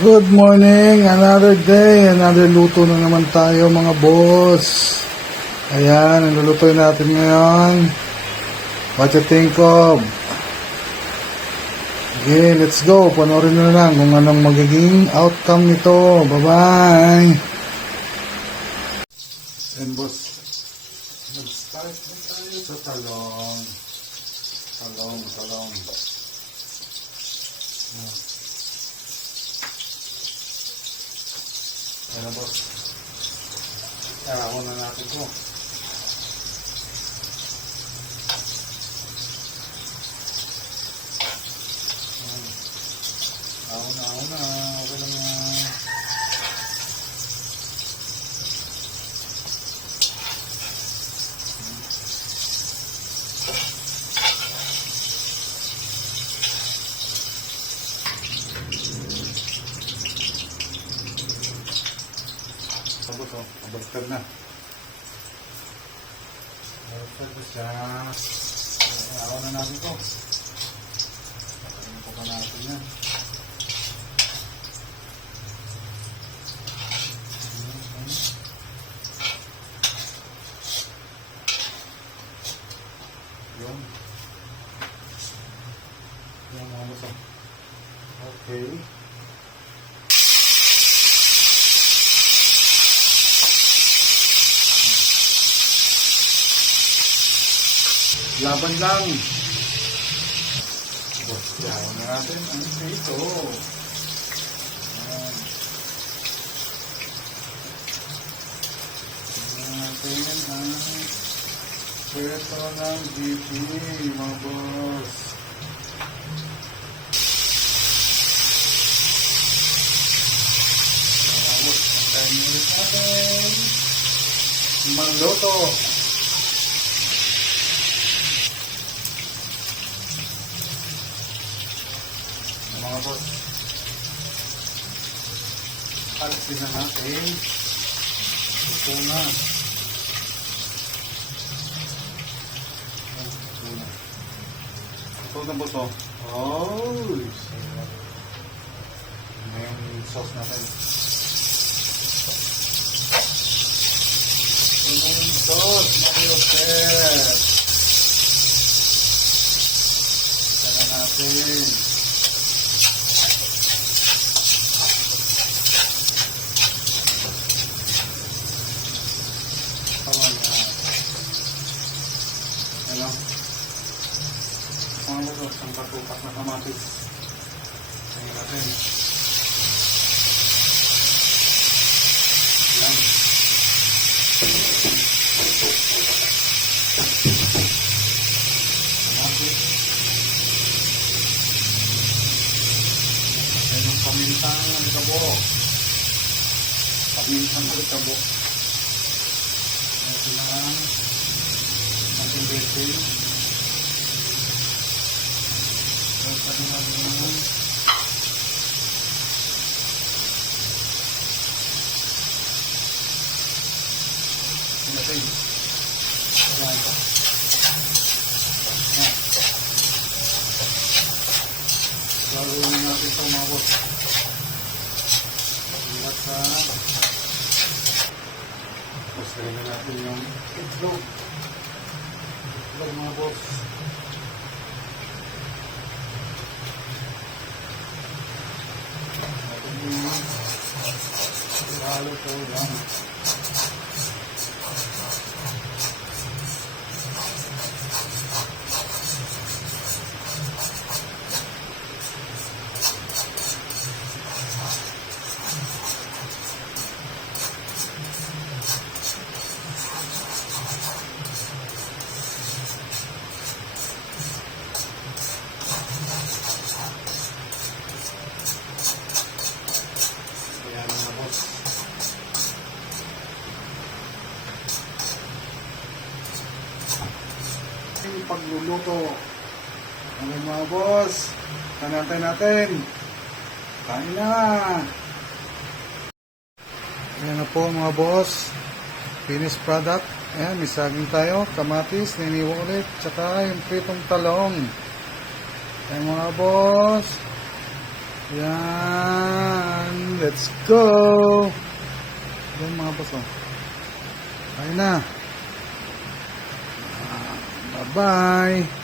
Good morning, another day, another luto na naman tayo mga boss. Ayan, ang lulutuin natin ngayon. What you think of? Okay, let's go. Panoorin na lang kung anong magiging outcome nito. Bye-bye. And boss, mag-start na tayo sa talong. Talong. Ayan na boss. Kaya na natin ito. Ako na. Okay lang yan. Sabot o. Abagtag na. Abagtag na siya. Ako na natin ito. Patayin po pa natin yan. Yun mga boss. Okay. Laban lang. Boss, yawan na natin ang prito. Natin ang prito ng GP, mga boss. Mga boss, ang time ulit natin magluto. Mga boss, alisin na natin. Ito na. Ito na boss o. Oh! Ngayon yung sauce natin. Ito na yung sauce na Yosef. Ito na natin. Ano? Mga boss, ang patupak na kamatis. Tingnan natin. Yan. Kamatis. Ayan ang pamintang alikabok. Pamintang alikabok. Ito na lang. Ating baking. Pwede natin natin. Ayan. Gagawin natin ito mga boss. Ingat sa tapos gawin natin yung itlog. Itlog mga boss. Halo ito yan. Ayan mga boss. Yung pagluluto. Ano mga boss? Tanantay natin. Kain na. Ayan na po mga boss. Finished product. Ayan, may saging tayo. Kamatis, niniwa ulit. Tsaka yung pritong talong. Ayan mga boss. Yan. let's go! Yan mga boss, oh. Ayun na. Bye-bye!